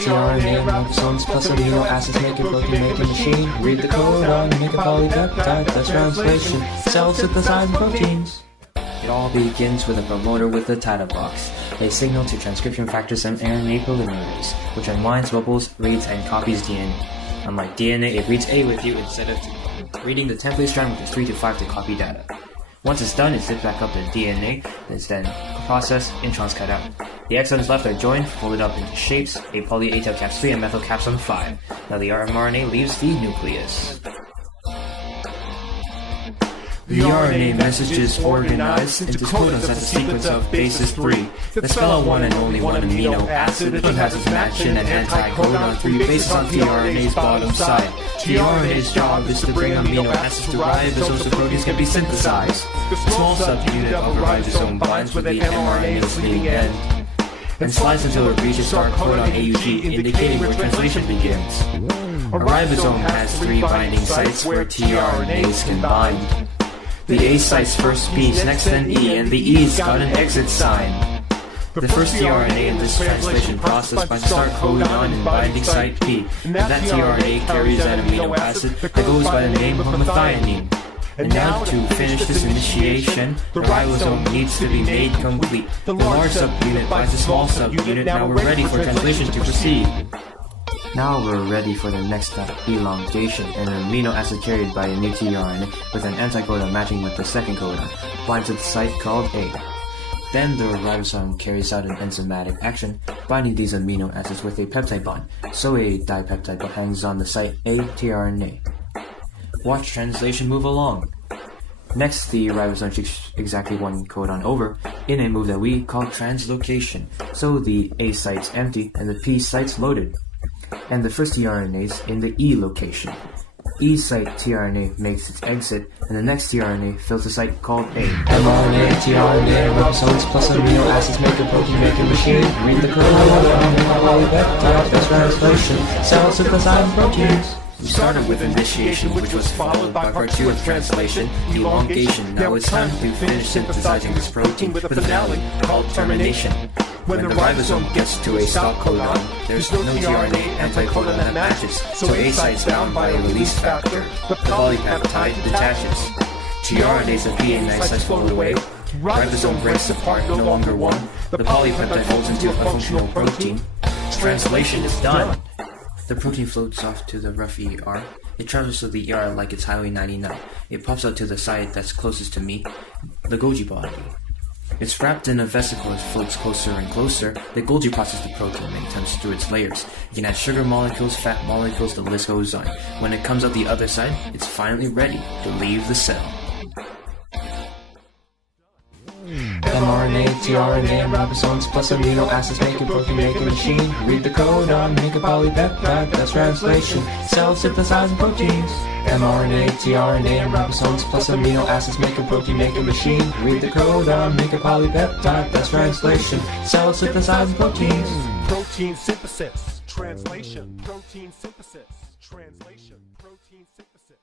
tRNA, ribosomes plus amino acids make a protein-making machine. Read the codon, make a polypeptide, that's translation. Cells synthesize proteins. It all begins with a promoter with a title box. They signal to transcription factors and RNA polymerase, which unwinds, bubbles, reads, and copies DNA. Unlike DNA, it reads A with you instead of reading the template strand with 3 to 5 to copy data. Once it's done, it zips back up the DNA, it's then processed, introns cut out. The exons left are joined, folded up into shapes, a poly-A tail caps 3 and methyl capsule 5. Now the mRNA leaves the nucleus. The RNA message is organized into codons as a sequence of bases 3 that spell out one and only one amino acid, which has its matching and anti-codon 3 bases on tRNA's bottom side. tRNA's job is to bring amino acids to ribosomes so proteins can be synthesized. The small subunit of a ribosome binds with the mRNA's leading end and slides until it reaches start codon AUG, indicating where translation begins. A ribosome has 3 binding sites where tRNAs can bind. The A site's first P is next then E, and the E's got an exit sign. The first tRNA in this translation process binds start codon and binding site P, and that tRNA carries an amino acid that goes by the name of methionine. And now, to finish this initiation, the ribosome needs to be made complete. The large subunit binds the small subunit. Now we're ready for translation to proceed. Now we're ready for the next step, elongation, an amino acid carried by a new tRNA with an anticodon matching with the second codon, binds to the site called A. Then the ribosome carries out an enzymatic action, binding these amino acids with a peptide bond, so a dipeptide bond hangs on the site A tRNA. Watch translation move along. Next, the ribosome shifts exactly one codon over in a move that we call translocation, so the A site's empty and the P site's loaded, and the first tRNA's in the E location. E site tRNA makes its exit, and the next tRNA fills the site called A. mRNA, tRNA, ribosomes plus amino acids make a protein-making machine. Read the codon, polypeptide, that's translation. Cells synthesize proteins. We started with initiation, which was followed by part 2 of translation, elongation. Now it's time to finish synthesizing this protein with a finale called termination. When the ribosome gets to a stop codon, there's no tRNA anticodon that matches, so A site's bound by a release factor. The polypeptide detaches. tRNAs and PA9 sites float away. Ribosome breaks apart, no longer one. The polypeptide folds into a functional protein. Translation is done. The protein floats off to the rough ER. It travels to the ER like it's Highway 99. It pops out to the side that's closest to me, the Golgi body. It's wrapped in a vesicle as it floats closer and closer. The Golgi processes the protein many times through its layers. You can add sugar molecules, fat molecules, the list goes on. When it comes out the other side, it's finally ready to leave the cell. mRNA, tRNA, ribosomes plus amino acids make a protein-making machine. Read the codon, make a polypeptide, that's translation. Cells synthesize proteins. mRNA, tRNA, ribosomes plus amino acids make a protein-making machine. Read the codon, make a polypeptide, that's translation. Cells synthesize proteins. Protein synthesis, translation, protein synthesis, translation, protein synthesis.